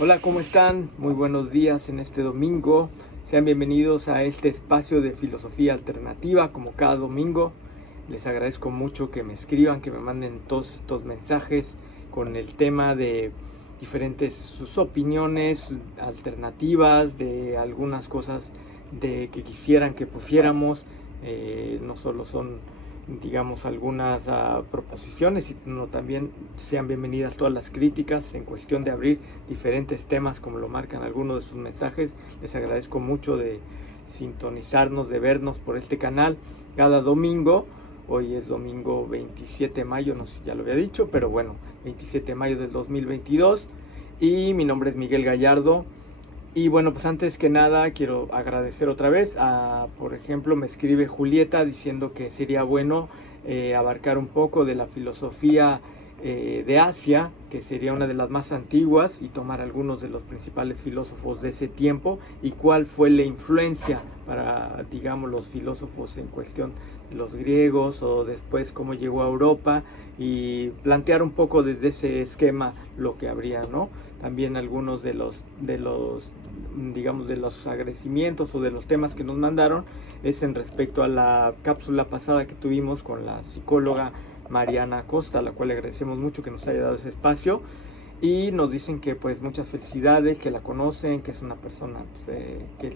Hola, ¿cómo están? Muy buenos días en este domingo. Sean bienvenidos a este espacio de filosofía alternativa, como cada domingo. Les agradezco mucho que me escriban, que me manden todos estos mensajes con el tema de diferentes sus opiniones alternativas, de algunas cosas de que quisieran que pusiéramos. No solo son, digamos, algunas proposiciones, sino también sean bienvenidas todas las críticas en cuestión de abrir diferentes temas como lo marcan algunos de sus mensajes. Les agradezco mucho de sintonizarnos, de vernos por este canal cada domingo. Hoy es domingo 27 de mayo, no sé si ya lo había dicho, pero bueno, 27 de mayo del 2022. Y mi nombre es Miguel Gallardo. Y bueno, pues antes que nada quiero agradecer otra vez por ejemplo, me escribe Julieta diciendo que sería bueno abarcar un poco de la filosofía de Asia, que sería una de las más antiguas, y tomar algunos de los principales filósofos de ese tiempo y cuál fue la influencia para, digamos, los filósofos en cuestión de los griegos o después cómo llegó a Europa, y plantear un poco desde ese esquema lo que habría, ¿no? También algunos digamos, de los agradecimientos o de los temas que nos mandaron es en respecto a la cápsula pasada que tuvimos con la psicóloga Mariana Costa, a la cual le agradecemos mucho que nos haya dado ese espacio, y nos dicen que pues muchas felicidades, que la conocen, que es una persona que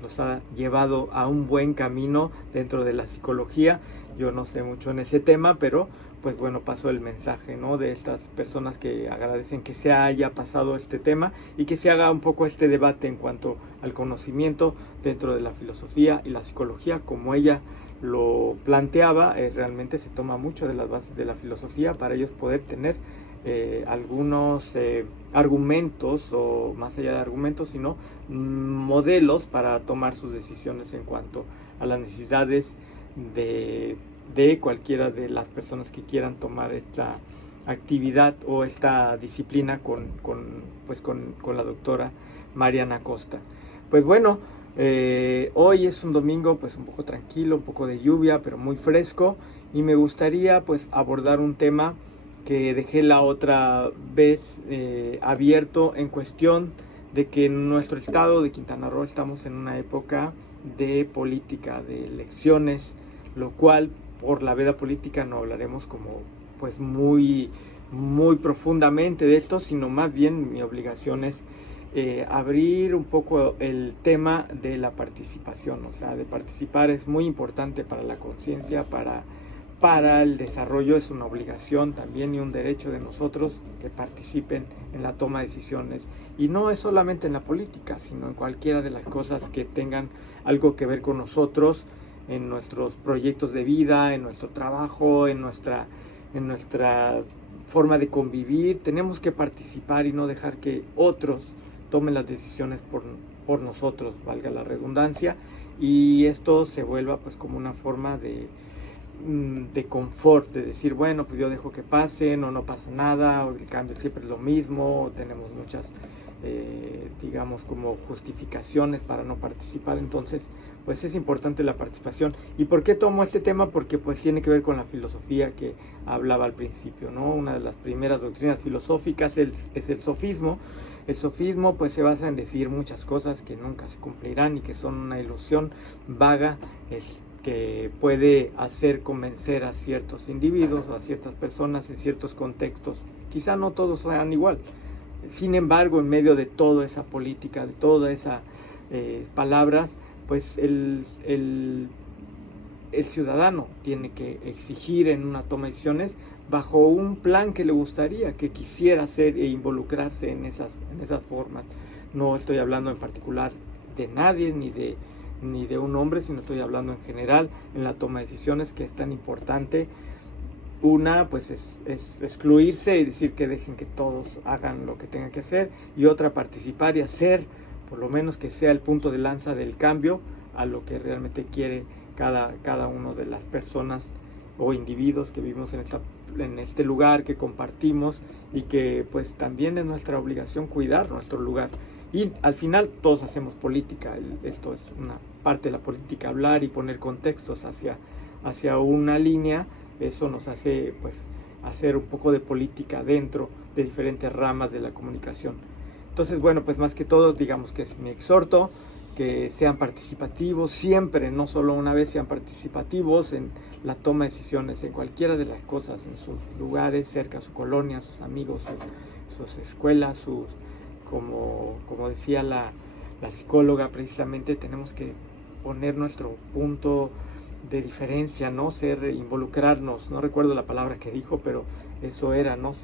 los ha llevado a un buen camino dentro de la psicología. Yo no sé mucho en ese tema, pero pues bueno, pasó el mensaje, ¿no?, de estas personas que agradecen que se haya pasado este tema y que se haga un poco este debate en cuanto al conocimiento dentro de la filosofía y la psicología, como ella lo planteaba. Realmente se toma mucho de las bases de la filosofía para ellos poder tener algunos argumentos, o más allá de argumentos, sino modelos para tomar sus decisiones en cuanto a las necesidades de cualquiera de las personas que quieran tomar esta actividad o esta disciplina con la doctora Mariana Costa. Pues bueno, hoy es un domingo pues un poco tranquilo, un poco de lluvia, pero muy fresco, y me gustaría pues abordar un tema que dejé la otra vez abierto, en cuestión de que en nuestro estado de Quintana Roo estamos en una época de política, de elecciones, lo cual por la veda política no hablaremos como pues muy profundamente de esto, sino más bien mi obligación es abrir un poco el tema de la participación. O sea, de participar es muy importante para la conciencia, para el desarrollo. Es una obligación también y un derecho de nosotros que participen en la toma de decisiones, y no es solamente en la política, sino en cualquiera de las cosas que tengan algo que ver con nosotros, en nuestros proyectos de vida, en nuestro trabajo, en nuestra forma de convivir. Tenemos que participar y no dejar que otros tomen las decisiones por nosotros, valga la redundancia, y esto se vuelva pues como una forma de confort, de decir, bueno, pues yo dejo que pasen, o no pasa nada, o el cambio siempre es lo mismo, o tenemos muchas digamos, como justificaciones para no participar. Entonces pues es importante la participación. ¿Y por qué tomo este tema? Porque pues tiene que ver con la filosofía que hablaba al principio, ¿no? Una de las primeras doctrinas filosóficas es el sofismo. El sofismo pues se basa en decir muchas cosas que nunca se cumplirán y que son una ilusión vaga, que puede hacer convencer a ciertos individuos o a ciertas personas en ciertos contextos. Quizá no todos sean igual. Sin embargo, en medio de toda esa política, de todas esas palabras, pues el ciudadano tiene que exigir en una toma de decisiones bajo un plan que le gustaría, que quisiera hacer e involucrarse en esas formas. No estoy hablando en particular de nadie ni de un hombre, sino estoy hablando en general en la toma de decisiones, que es tan importante. Una pues es excluirse y decir que dejen que todos hagan lo que tengan que hacer, y otra participar y hacer, por lo menos que sea el punto de lanza del cambio a lo que realmente quiere cada uno de las personas o individuos que vivimos en este lugar, que compartimos, y que pues también es nuestra obligación cuidar nuestro lugar. Y al final todos hacemos política, esto es una parte de la política, hablar y poner contextos hacia una línea. Eso nos hace pues hacer un poco de política dentro de diferentes ramas de la comunicación. Entonces, bueno, pues más que todo, digamos que es mi exhorto, que sean participativos siempre, no solo una vez, sean participativos en la toma de decisiones, en cualquiera de las cosas, en sus lugares, cerca a su colonia, sus amigos, sus escuelas, como decía la psicóloga, precisamente tenemos que poner nuestro punto de diferencia, ¿no? Involucrarnos, no recuerdo la palabra que dijo, pero eso era, ¿no?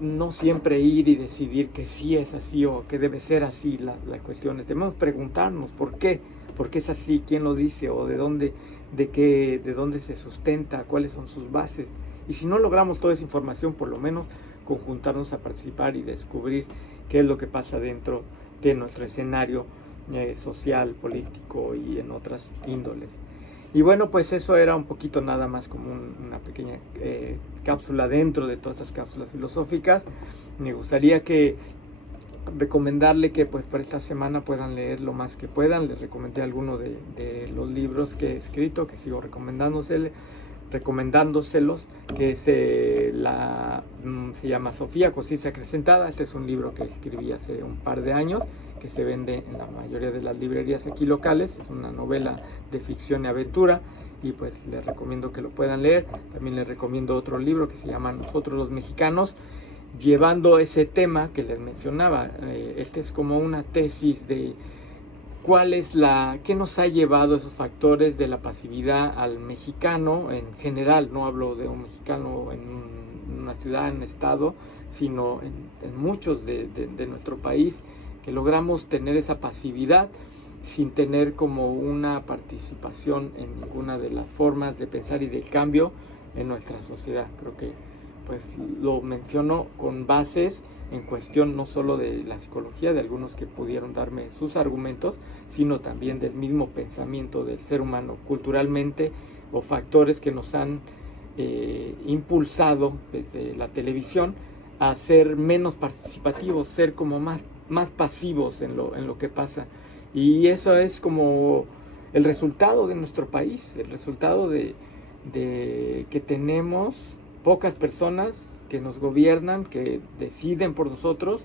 No siempre ir y decidir que sí es así o que debe ser así las cuestiones. Debemos preguntarnos por qué es así, quién lo dice o de dónde se sustenta, cuáles son sus bases. Y si no logramos toda esa información, por lo menos conjuntarnos a participar y descubrir qué es lo que pasa dentro de nuestro escenario social, político y en otras índoles. Y bueno, pues eso era un poquito nada más como una pequeña cápsula dentro de todas esas cápsulas filosóficas. Me gustaría recomendarle que pues por esta semana puedan leer lo más que puedan. Les recomendé algunos de los libros que he escrito, que sigo recomendándoselos, que se llama Sofía, Conciencia Acrecentada. Este es un libro que escribí hace un par de años, que se vende en la mayoría de las librerías aquí locales. Es una novela de ficción y aventura y pues les recomiendo que lo puedan leer. También les recomiendo otro libro que se llama Nosotros los Mexicanos, llevando ese tema que les mencionaba. Este es como una tesis de qué nos ha llevado esos factores de la pasividad al mexicano en general. No hablo de un mexicano en una ciudad, en un estado, sino en muchos de nuestro país, que logramos tener esa pasividad sin tener como una participación en ninguna de las formas de pensar y de cambio en nuestra sociedad. Creo que pues lo menciono con bases en cuestión no solo de la psicología, de algunos que pudieron darme sus argumentos, sino también del mismo pensamiento del ser humano culturalmente, o factores que nos han impulsado desde la televisión a ser menos participativos, ser como más pasivos en lo que pasa. Y eso es como el resultado de nuestro país, el resultado de que tenemos pocas personas que nos gobiernan, que deciden por nosotros,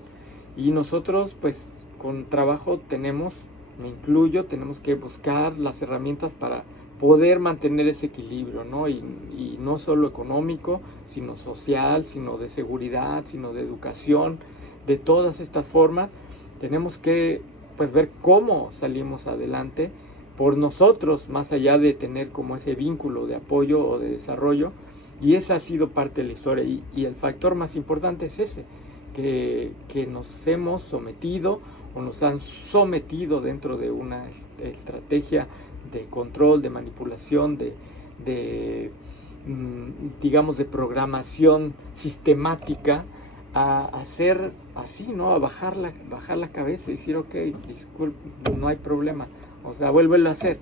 y nosotros pues con trabajo me incluyo, tenemos que buscar las herramientas para poder mantener ese equilibrio, ¿no? Y no solo económico, sino social, sino de seguridad, sino de educación. De todas estas formas tenemos que pues ver cómo salimos adelante por nosotros, más allá de tener como ese vínculo de apoyo o de desarrollo. Y esa ha sido parte de la historia, y el factor más importante es ese, que nos hemos sometido o nos han sometido dentro de una estrategia de control, de manipulación, digamos de programación sistemática, a hacer así, ¿no? A bajar la cabeza y decir, ok, disculpe, no hay problema, o sea, vuélvelo a hacer,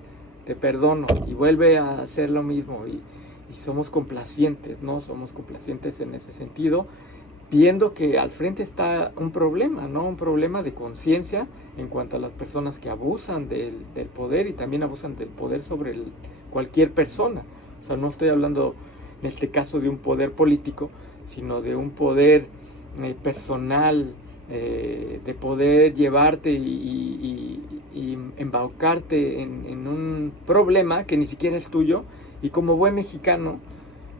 te perdono, y vuelve a hacer lo mismo, y somos complacientes, ¿no? Somos complacientes en ese sentido, viendo que al frente está un problema, ¿no? Un problema de conciencia en cuanto a las personas que abusan del poder, y también abusan del poder sobre cualquier persona. O sea, no estoy hablando en este caso de un poder político, sino de un poder personal, de poder llevarte y embaucarte en un problema que ni siquiera es tuyo. Y como buen mexicano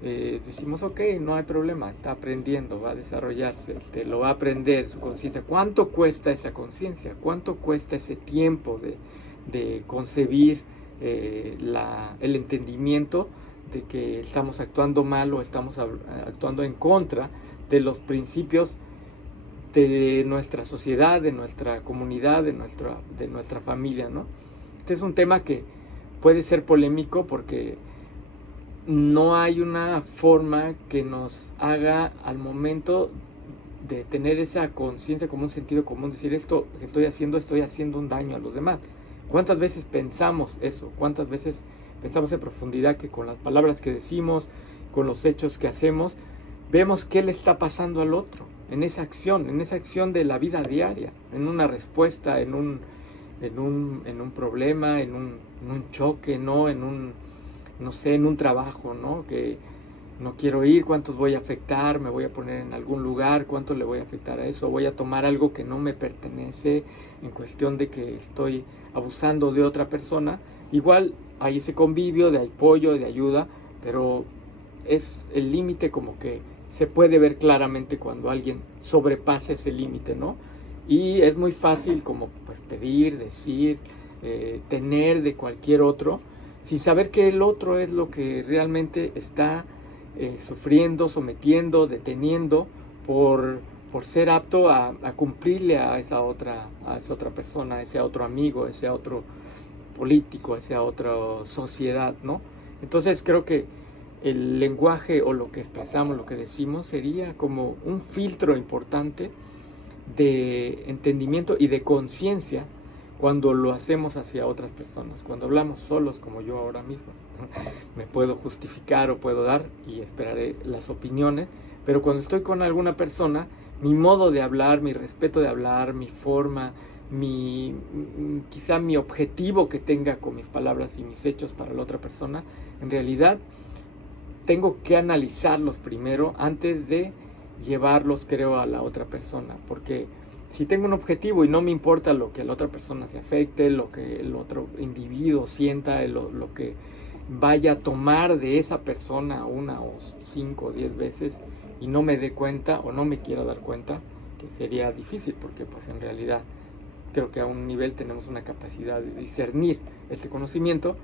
decimos, ok, no hay problema, está aprendiendo, va a desarrollarse, lo va a aprender, su conciencia. ¿Cuánto cuesta esa conciencia? ¿Cuánto cuesta ese tiempo de concebir el entendimiento de que estamos actuando mal o estamos actuando en contra de los principios de nuestra sociedad, de nuestra comunidad, de nuestra familia, ¿no? Este es un tema que puede ser polémico porque no hay una forma que nos haga al momento de tener esa conciencia como un sentido común, decir, esto que estoy haciendo un daño a los demás. ¿Cuántas veces pensamos eso? ¿Cuántas veces pensamos en profundidad que con las palabras que decimos, con los hechos que hacemos, vemos qué le está pasando al otro en esa acción de la vida diaria, en una respuesta, en un problema, en un choque, ¿no? En un trabajo, ¿no? Que no quiero ir, cuántos voy a afectar, me voy a poner en algún lugar, cuánto le voy a afectar a eso, voy a tomar algo que no me pertenece en cuestión de que estoy abusando de otra persona. Igual hay ese convivio de apoyo, de ayuda, pero es el límite como que se puede ver claramente cuando alguien sobrepasa ese límite, ¿no? Y es muy fácil como pues pedir, decir, tener de cualquier otro, sin saber que el otro es lo que realmente está sufriendo, sometiendo, deteniendo por ser apto a cumplirle a esa otra persona, a ese otro amigo, a ese otro político, a esa otra sociedad, ¿no? Entonces creo que el lenguaje o lo que expresamos, lo que decimos, sería como un filtro importante de entendimiento y de conciencia cuando lo hacemos hacia otras personas. Cuando hablamos solos, como yo ahora mismo, me puedo justificar o puedo dar y esperaré las opiniones, pero cuando estoy con alguna persona, mi modo de hablar, mi respeto de hablar, mi forma, quizá mi objetivo que tenga con mis palabras y mis hechos para la otra persona, en realidad tengo que analizarlos primero antes de llevarlos, creo, a la otra persona, porque si tengo un objetivo y no me importa lo que la otra persona se afecte, lo que el otro individuo sienta, lo que vaya a tomar de esa persona una o 5 o 10 veces y no me dé cuenta o no me quiera dar cuenta, que sería difícil porque pues en realidad creo que a un nivel tenemos una capacidad de discernir este conocimiento,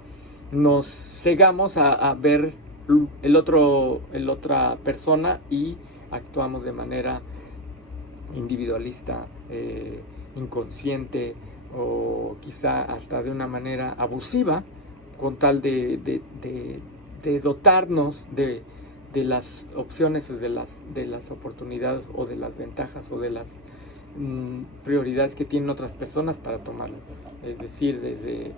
nos cegamos a ver otra persona y actuamos de manera individualista, inconsciente o quizá hasta de una manera abusiva con tal de dotarnos de las opciones, de las oportunidades o de las ventajas o de las prioridades que tienen otras personas para tomarlo. Es decir, desde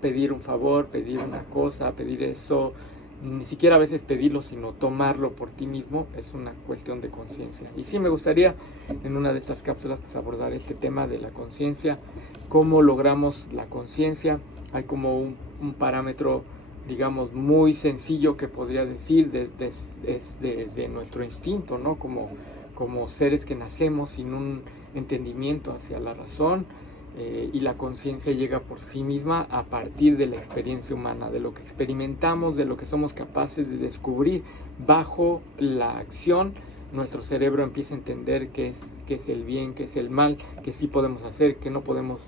pedir un favor, pedir una cosa, pedir eso, ni siquiera a veces pedirlo, sino tomarlo por ti mismo, es una cuestión de conciencia. Y sí me gustaría en una de estas cápsulas pues, abordar este tema de la conciencia, cómo logramos la conciencia. Hay como un parámetro, digamos, muy sencillo que podría decir desde nuestro instinto, ¿no? Como seres que nacemos sin un entendimiento hacia la razón, y la conciencia llega por sí misma a partir de la experiencia humana, de lo que experimentamos, de lo que somos capaces de descubrir bajo la acción. Nuestro cerebro empieza a entender qué es el bien, qué es el mal, qué sí podemos hacer, qué no podemos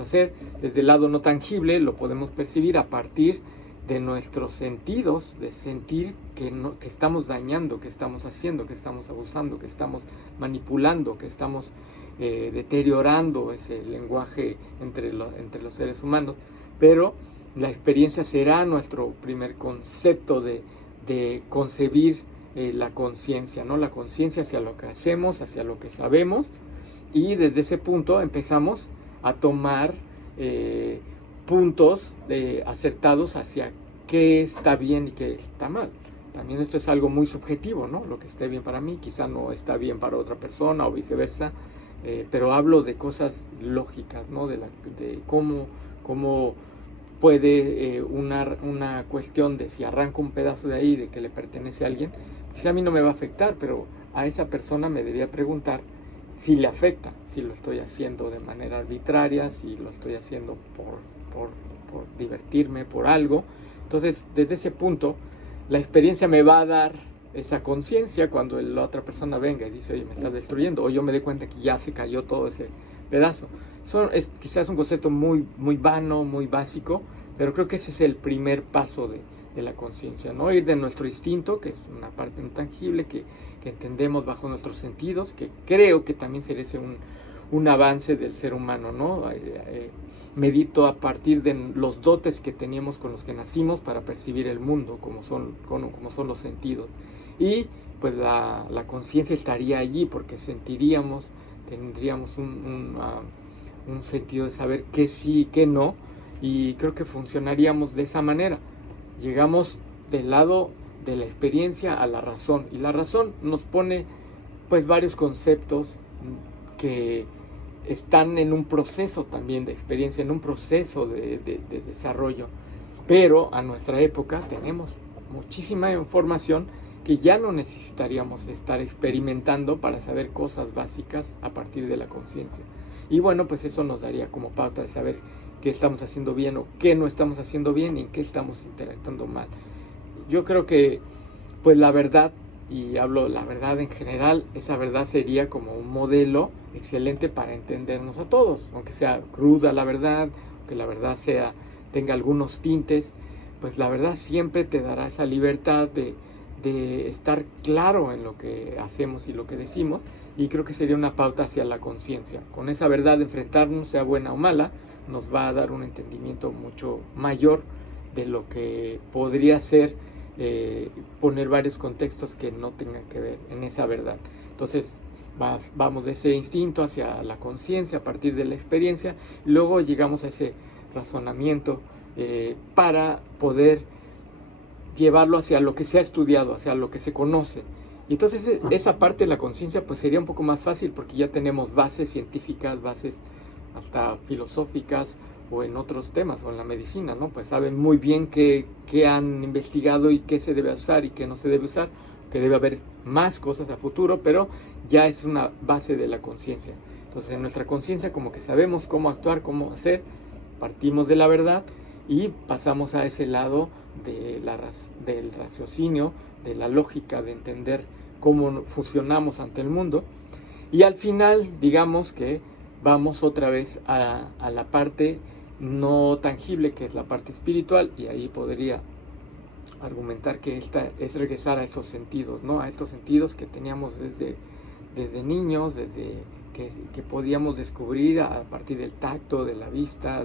hacer. Desde el lado no tangible lo podemos percibir a partir de nuestros sentidos, de sentir que estamos dañando, que estamos haciendo, que estamos abusando, que estamos manipulando, que estamos deteriorando ese lenguaje entre los seres humanos. Pero la experiencia será nuestro primer concepto de concebir la conciencia, ¿no? La conciencia hacia lo que hacemos, hacia lo que sabemos, y desde ese punto empezamos a tomar puntos acertados hacia qué está bien y qué está mal. También esto es algo muy subjetivo, ¿no? Lo que esté bien para mí quizá no está bien para otra persona o viceversa, pero hablo de cosas lógicas, ¿no? De cómo puede una cuestión de si arranco un pedazo de ahí, de que le pertenece a alguien, quizá a mí no me va a afectar, pero a esa persona me debería preguntar si le afecta, si lo estoy haciendo de manera arbitraria, si lo estoy haciendo por divertirme, por algo. Entonces, desde ese punto, la experiencia me va a dar esa conciencia cuando la otra persona venga y dice, oye, me estás destruyendo, o yo me dé cuenta que ya se cayó todo ese pedazo. Quizás un concepto muy, muy vano, muy básico, pero creo que ese es el primer paso de la conciencia, ¿no? Ir de nuestro instinto, que es una parte intangible que entendemos bajo nuestros sentidos, que creo que también sería un avance del ser humano, ¿no? Medito a partir de los dotes que teníamos con los que nacimos para percibir el mundo, como son los sentidos. Y pues la conciencia estaría allí porque tendríamos un sentido de saber qué sí y qué no, y creo que funcionaríamos de esa manera. Llegamos del lado de la experiencia a la razón, y la razón nos pone pues varios conceptos que están en un proceso también de experiencia, en un proceso de desarrollo, pero a nuestra época tenemos muchísima información que ya no necesitaríamos estar experimentando para saber cosas básicas a partir de la conciencia. Y bueno, pues eso nos daría como pauta de saber qué estamos haciendo bien o qué no estamos haciendo bien y en qué estamos interactuando mal. Yo creo que pues la verdad, y hablo la verdad en general, esa verdad sería como un modelo excelente para entendernos a todos, aunque sea cruda la verdad, aunque la verdad tenga algunos tintes, pues la verdad siempre te dará esa libertad de estar claro en lo que hacemos y lo que decimos, y creo que sería una pauta hacia la conciencia. Con esa verdad de enfrentarnos, sea buena o mala, nos va a dar un entendimiento mucho mayor de lo que podría ser poner varios contextos que no tengan que ver en esa verdad. Entonces vamos de ese instinto hacia la conciencia a partir de la experiencia, y luego llegamos a ese razonamiento para poder llevarlo hacia lo que se ha estudiado, hacia lo que se conoce. Y entonces esa parte de la conciencia pues sería un poco más fácil, porque ya tenemos bases científicas, bases hasta filosóficas, o en otros temas, o en la medicina, ¿no? Pues saben muy bien qué han investigado y qué se debe usar y qué no se debe usar, que debe haber más cosas a futuro, pero ya es una base de la conciencia. Entonces en nuestra conciencia como que sabemos cómo actuar, cómo hacer, partimos de la verdad y pasamos a ese lado del raciocinio, de la lógica, de entender cómo funcionamos ante el mundo, y al final digamos que vamos otra vez a la parte no tangible, que es la parte espiritual, y ahí podría argumentar que esta es regresar a esos sentidos, ¿no? A estos sentidos que teníamos desde niños, desde que podíamos descubrir a partir del tacto, de la vista,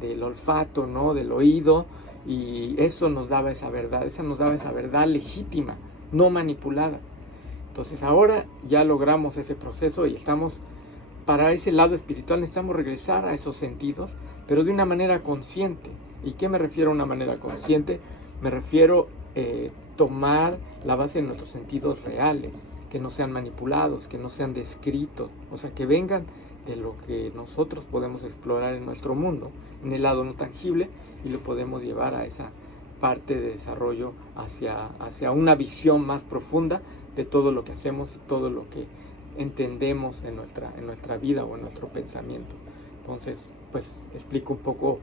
del olfato, ¿no? Del oído, y eso nos daba esa verdad legítima, no manipulada. Entonces ahora ya logramos ese proceso y para ese lado espiritual necesitamos regresar a esos sentidos, pero de una manera consciente. ¿Y qué me refiero a una manera consciente? Me refiero tomar la base de nuestros sentidos reales, que no sean manipulados, que no sean descritos, o sea, que vengan de lo que nosotros podemos explorar en nuestro mundo, en el lado no tangible, y lo podemos llevar a esa parte de desarrollo hacia una visión más profunda de todo lo que hacemos y todo lo que entendemos en nuestra vida o en nuestro pensamiento. Entonces, pues explico un poco,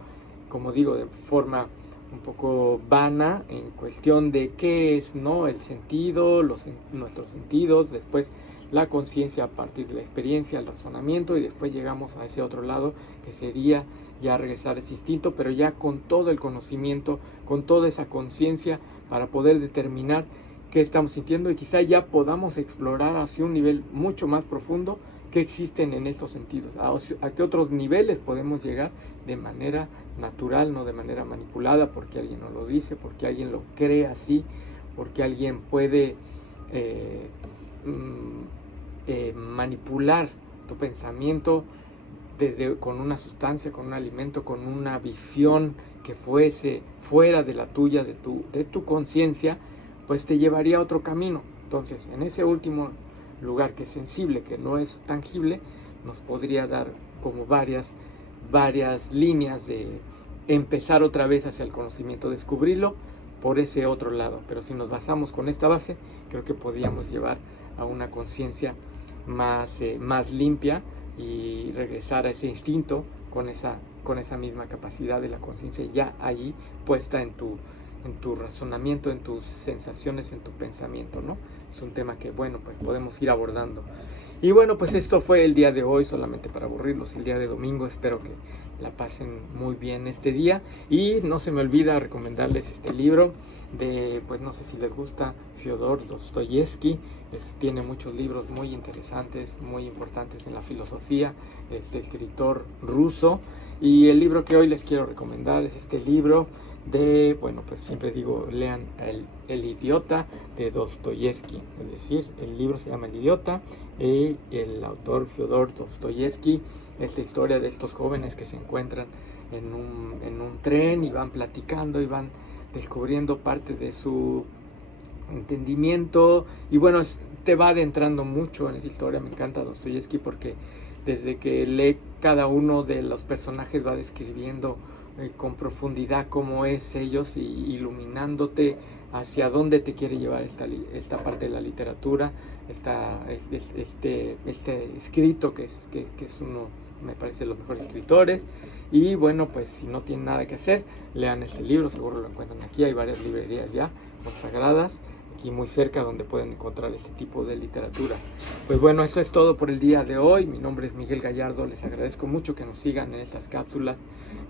como digo, de forma un poco vana en cuestión de qué es, ¿no? El sentido, nuestros sentidos, después la conciencia a partir de la experiencia, el razonamiento, y después llegamos a ese otro lado que sería ya regresar a ese instinto, pero ya con todo el conocimiento, con toda esa conciencia para poder determinar qué estamos sintiendo, y quizá ya podamos explorar hacia un nivel mucho más profundo qué existen en estos sentidos, a qué otros niveles podemos llegar de manera natural, no de manera manipulada, porque alguien nos lo dice, porque alguien lo cree así, porque alguien puede manipular tu pensamiento con una sustancia, con un alimento, con una visión que fuese fuera de la tuya, de tu conciencia, pues te llevaría a otro camino. Entonces, en ese último lugar que es sensible, que no es tangible, nos podría dar como varias líneas de empezar otra vez hacia el conocimiento, descubrirlo por ese otro lado. Pero si nos basamos con esta base, creo que podríamos llevar a una conciencia más limpia y regresar a ese instinto con esa misma capacidad de la conciencia ya allí puesta en tu razonamiento, en tus sensaciones, en tu pensamiento, ¿no? Es un tema que, bueno, pues podemos ir abordando. Y bueno, pues esto fue el día de hoy, solamente para aburrirlos, el día de domingo. Espero que la pasen muy bien este día, y no se me olvida recomendarles este libro pues no sé si les gusta, Fyodor Dostoyevsky. Tiene muchos libros muy interesantes, muy importantes en la filosofía, este escritor ruso, y el libro que hoy les quiero recomendar es este libro bueno, pues siempre digo, lean el Idiota de Dostoyevsky, es decir, el libro se llama El Idiota, y el autor Fyodor Dostoyevsky es la historia de estos jóvenes que se encuentran en un tren y van platicando y van descubriendo parte de su entendimiento, y bueno, te va adentrando mucho en esa historia. Me encanta Dostoyevsky porque desde que lee cada uno de los personajes va describiendo con profundidad cómo es ellos, y iluminándote hacia dónde te quiere llevar esta parte de la literatura, este escrito que es uno, me parece, de los mejores escritores. Y bueno, pues si no tienen nada que hacer, lean este libro, seguro lo encuentran aquí, hay varias librerías ya consagradas aquí muy cerca donde pueden encontrar este tipo de literatura. Pues bueno, esto es todo por el día de hoy. Mi nombre es Miguel Gallardo, les agradezco mucho que nos sigan en estas cápsulas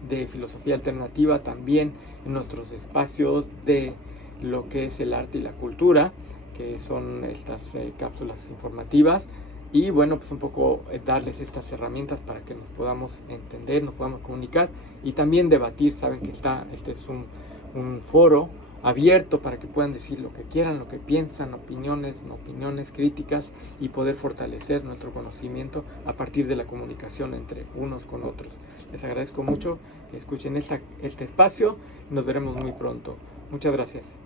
de filosofía alternativa, también en nuestros espacios de lo que es el arte y la cultura, que son estas cápsulas informativas. Y bueno, pues un poco darles estas herramientas para que nos podamos entender, nos podamos comunicar y también debatir. Saben que este es un foro abierto para que puedan decir lo que quieran, lo que piensan, opiniones, no opiniones, críticas, y poder fortalecer nuestro conocimiento a partir de la comunicación entre unos con otros. Les agradezco mucho que escuchen este espacio. Nos veremos muy pronto. Muchas gracias.